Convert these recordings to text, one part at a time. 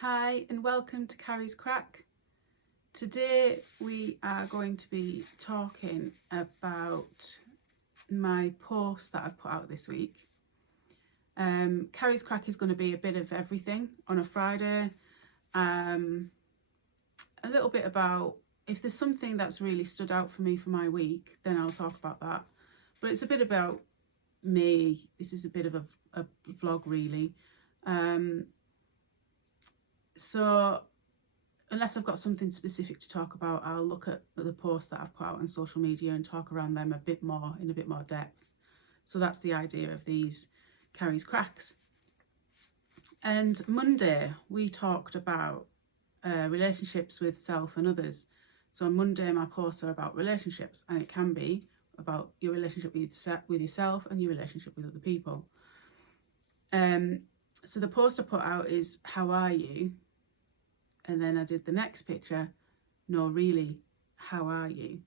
Hi and welcome to Carrie's Craic. Today we are going to be talking about my post that I've put out this week. Carrie's Craic is going to be a bit of everything on a Friday. A little bit about, if there's something that's really stood out for me for my week, then I'll talk about that. But it's a bit about me. This is a bit of a vlog really. So unless I've got something specific to talk about, I'll look at the posts that I've put out on social media and talk around them in a bit more depth. So that's the idea of these Carrie's Craics. And Monday we talked about relationships with self and others. So on Monday my posts are about relationships, and it can be about your relationship with yourself and your relationship with other people. So the post I put out is, how are you? And then I did the next picture, no, really, how are you?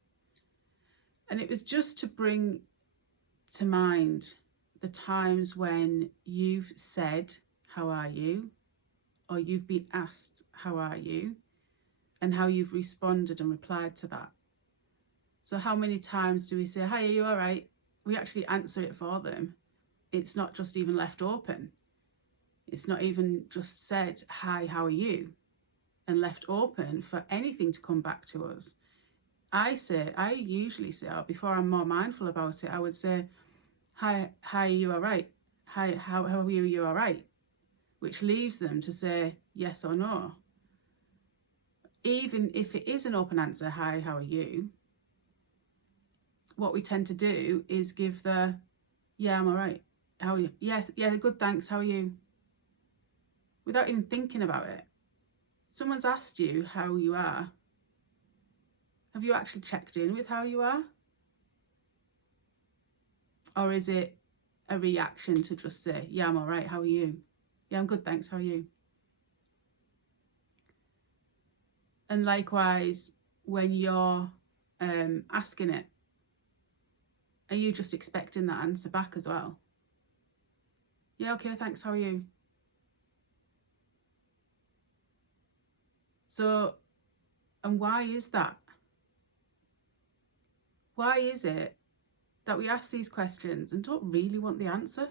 And it was just to bring to mind the times when you've said, how are you? Or you've been asked, how are you? And how you've responded and replied to that. So how many times do we say, hi, are you all right? We actually answer it for them. It's not just even left open. It's not even just said, hi, how are you? And left open for anything to come back to us. I usually say, or before I'm more mindful about it, I would say, hi, are you all right? Hi, how are you? Are you all right? Which leaves them to say yes or no. Even if it is an open answer, hi, how are you? What we tend to do is give the, yeah, I'm all right. How are you? Yeah, good, thanks. How are you? Without even thinking about it. Someone's asked you how you are. Have you actually checked in with how you are? Or is it a reaction to just say, yeah, I'm all right, how are you? Yeah, I'm good, thanks, how are you? And likewise, when you're asking it, are you just expecting that answer back as well? Yeah, okay, thanks, how are you? So, and why is that? Why is it that we ask these questions and don't really want the answer?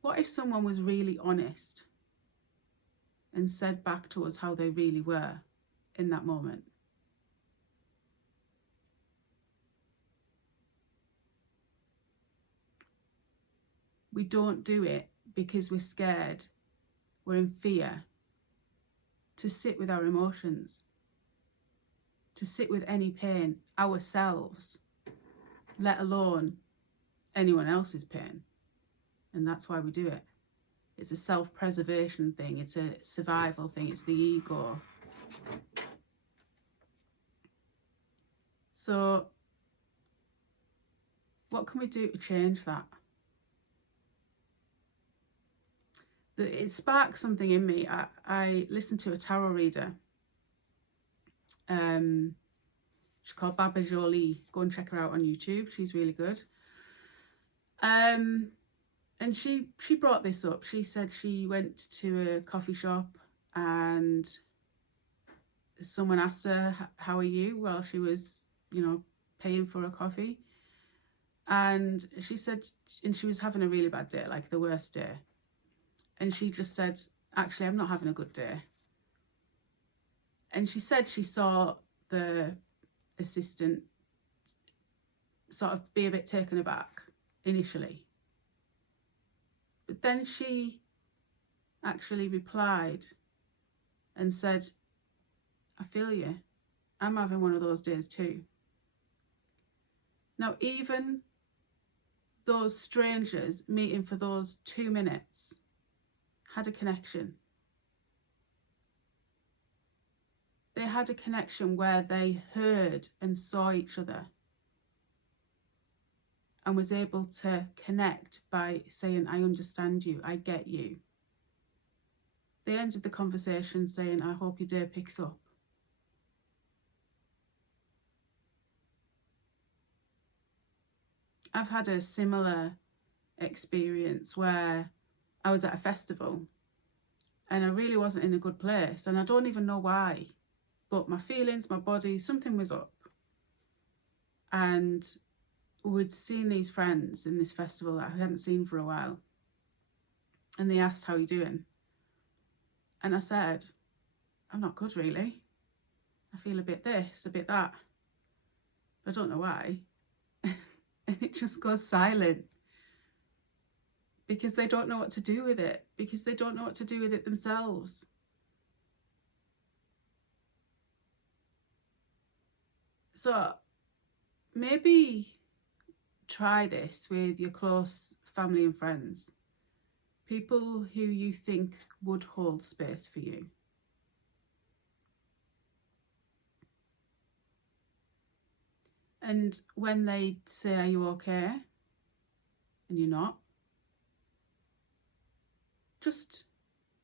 What if someone was really honest and said back to us how they really were in that moment? We don't do it because we're scared, we're in fear, to sit with our emotions, to sit with any pain ourselves, let alone anyone else's pain. And that's why we do it. It's a self-preservation thing, it's a survival thing, it's the ego. So what can we do to change that? It sparked something in me. I listened to a tarot reader. She's called Baba Jolie. Go and check her out on YouTube. She's really good. And she brought this up. She said she went to a coffee shop and someone asked her, how are you? While she was, paying for a coffee. And she said, and she was having a really bad day, like the worst day. And she just said, actually, I'm not having a good day. And she said she saw the assistant sort of be a bit taken aback initially. But then she actually replied and said, I feel you. I'm having one of those days too. Now, even those strangers meeting for those 2 minutes had a connection. They had a connection where they heard and saw each other and was able to connect by saying, I understand you, I get you. They ended the conversation saying, I hope your day picks up. I've had a similar experience where I was at a festival and I really wasn't in a good place, and I don't even know why, but my feelings, my body, something was up. And we'd seen these friends in this festival that I hadn't seen for a while, and they asked, how are you doing? And I said, I'm not good really. I feel a bit this, a bit that. I don't know why. And it just goes silent because they don't know what to do with it, because they don't know what to do with it themselves. So maybe try this with your close family and friends, people who you think would hold space for you. And when they say, are you okay? And you're not, just,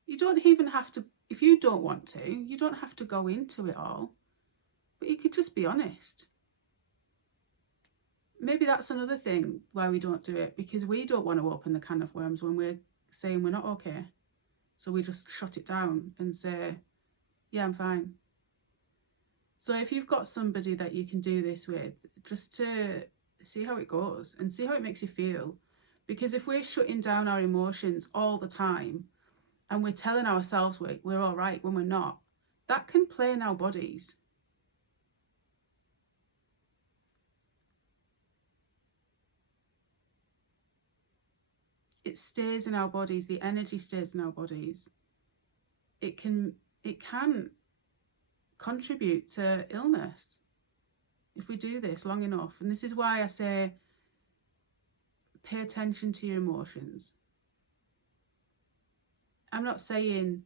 you don't even have to, if you don't want to, you don't have to go into it all, but you could just be honest. Maybe that's another thing why we don't do it, because we don't want to open the can of worms when we're saying we're not okay. So we just shut it down and say, yeah, I'm fine. So if you've got somebody that you can do this with, just to see how it goes and see how it makes you feel. Because if we're shutting down our emotions all the time and we're telling ourselves we're all right when we're not, that can play in our bodies. It stays in our bodies, the energy stays in our bodies. It can contribute to illness if we do this long enough. And this is why I say, pay attention to your emotions. I'm not saying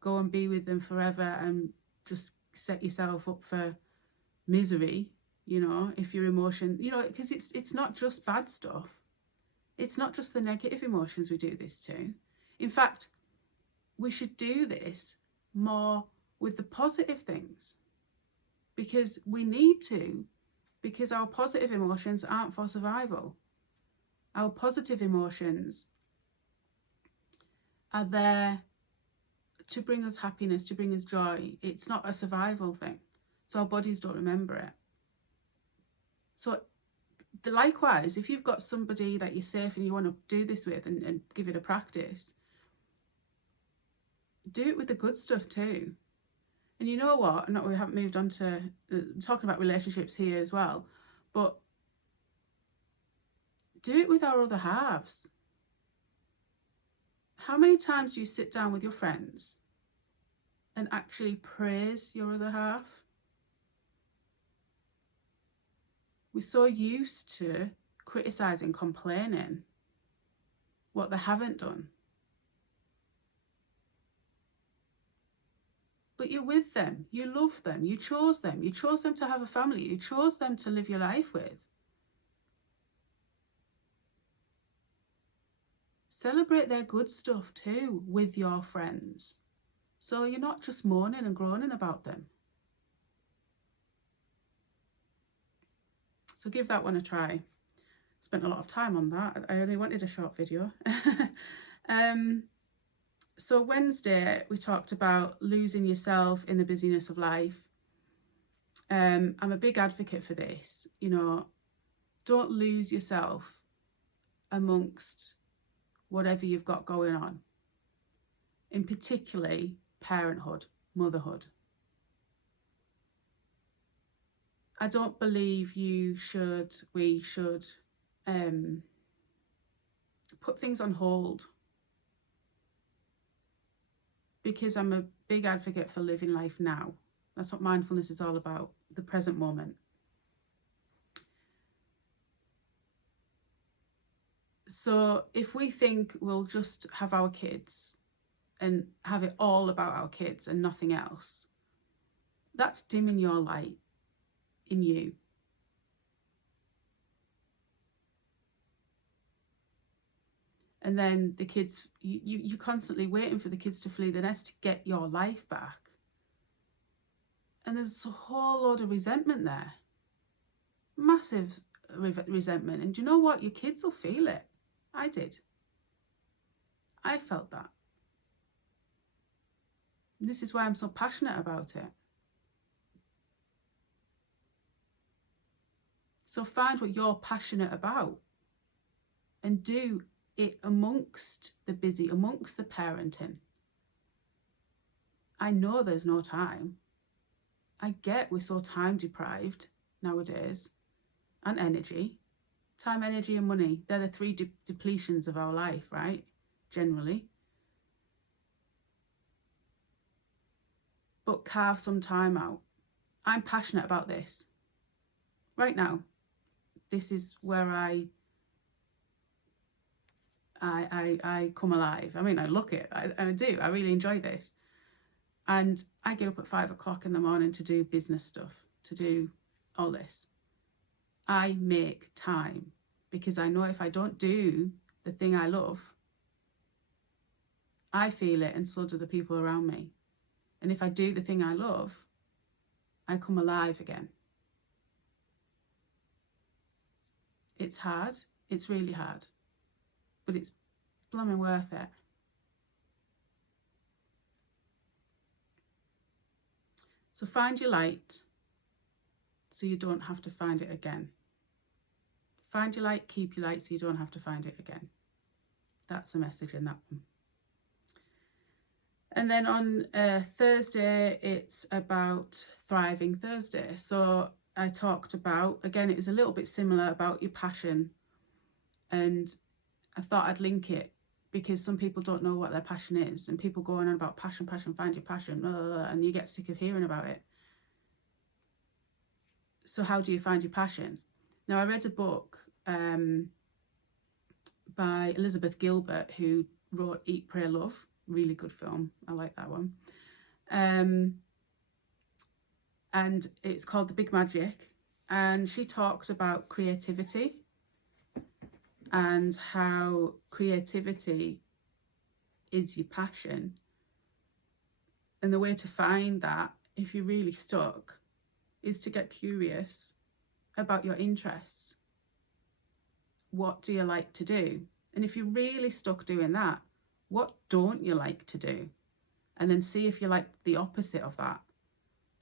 go and be with them forever and just set yourself up for misery, if your emotion, because it's not just bad stuff. It's not just the negative emotions we do this to. In fact, we should do this more with the positive things, because we need to, because our positive emotions aren't for survival. Our positive emotions are there to bring us happiness, to bring us joy. It's not a survival thing. So our bodies don't remember it. So likewise, if you've got somebody that you're safe and you want to do this with and give it a practice, do it with the good stuff too. And you know what? We haven't moved on to talking about relationships here as well, but do it with our other halves. How many times do you sit down with your friends and actually praise your other half? We're so used to criticising, complaining what they haven't done. But you're with them, you love them, you chose them to have a family, you chose them to live your life with. Celebrate their good stuff too with your friends. So you're not just moaning and groaning about them. So give that one a try. Spent a lot of time on that. I only wanted a short video. So Wednesday, we talked about losing yourself in the busyness of life. I'm a big advocate for this. Don't lose yourself amongst whatever you've got going on. In particularly parenthood, motherhood. I don't believe we should put things on hold, because I'm a big advocate for living life now. That's what mindfulness is all about, the present moment. So if we think we'll just have our kids and have it all about our kids and nothing else, that's dimming your light in you. And then the kids, you're constantly waiting for the kids to flee the nest to get your life back. And there's a whole load of resentment there. Massive resentment. And do you know what? Your kids will feel it. I did. I felt that. This is why I'm so passionate about it. So find what you're passionate about and do it amongst the busy, amongst the parenting. I know there's no time. I get we're so time deprived nowadays, and energy. Time, energy and money, they're the three depletions of our life, right? Generally. But carve some time out. I'm passionate about this. Right now, this is where I come alive. I mean, I look it. I do. I really enjoy this. And I get up at 5 o'clock in the morning to do business stuff, to do all this. I make time because I know if I don't do the thing I love, I feel it and so do the people around me. And if I do the thing I love, I come alive again. It's hard. It's really hard. But it's blooming worth it. So find your light so you don't have to find it again. Find your light, keep your light so you don't have to find it again. That's the message in that one. And then on Thursday, it's about Thriving Thursday. So I talked about, again, it was a little bit similar about your passion. And I thought I'd link it because some people don't know what their passion is. And people go on about passion, find your passion, blah, blah, blah, and you get sick of hearing about it. So how do you find your passion? Now, I read a book by Elizabeth Gilbert, who wrote Eat, Pray, Love. Really good film. I like that one. And it's called The Big Magic. And she talked about creativity and how creativity is your passion. And the way to find that, if you're really stuck, is to get curious about your interests. What do you like to do? And if you're really stuck doing that, what don't you like to do? And then see if you like the opposite of that.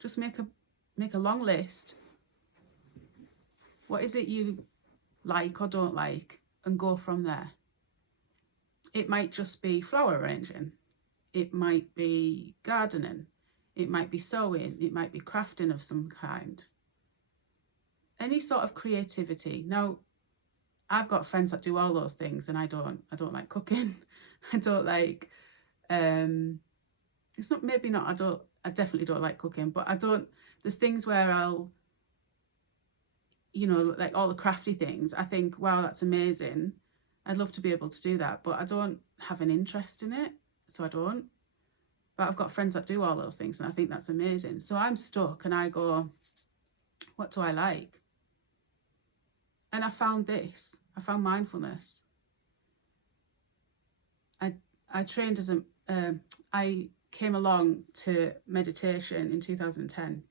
Just make a long list. What is it you like or don't like? And go from there. It might just be flower arranging. It might be gardening. It might be sewing. It might be crafting of some kind. Any sort of creativity. Now, I've got friends that do all those things and I don't. I don't like cooking. I don't like, it's not, maybe not, I definitely don't like cooking, but there's things where I'll, like all the crafty things, I think, wow, that's amazing. I'd love to be able to do that, but I don't have an interest in it, so I don't. But I've got friends that do all those things and I think that's amazing. So I'm stuck and I go, what do I like? And I found this. I found mindfulness. I trained as I came along to meditation in 2010.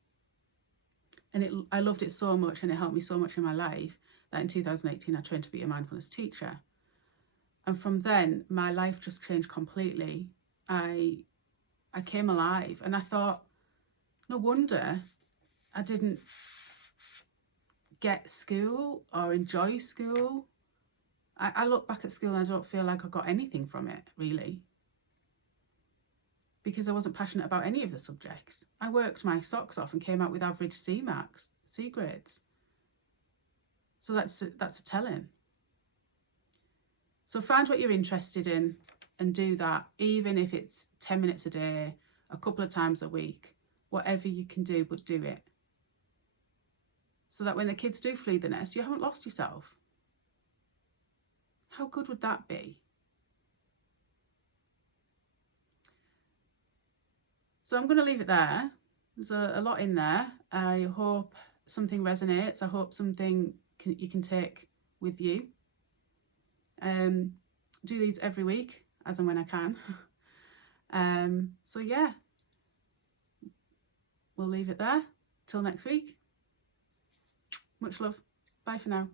And I loved it so much and it helped me so much in my life that in 2018 I trained to be a mindfulness teacher. And from then, my life just changed completely. I came alive and I thought, no wonder I didn't get school or enjoy school. I look back at school and I don't feel like I got anything from it, really. Because I wasn't passionate about any of the subjects. I worked my socks off and came out with average C marks, C grades. So that's a telling. So find what you're interested in and do that, even if it's 10 minutes a day, a couple of times a week, whatever you can do, but do it. So that when the kids do flee the nest, you haven't lost yourself. How good would that be? So I'm going to leave it there. There's a lot in there. I hope something resonates. I hope something you can take with you. Do these every week, as and when I can. So yeah, we'll leave it there. Till next week. Much love. Bye for now.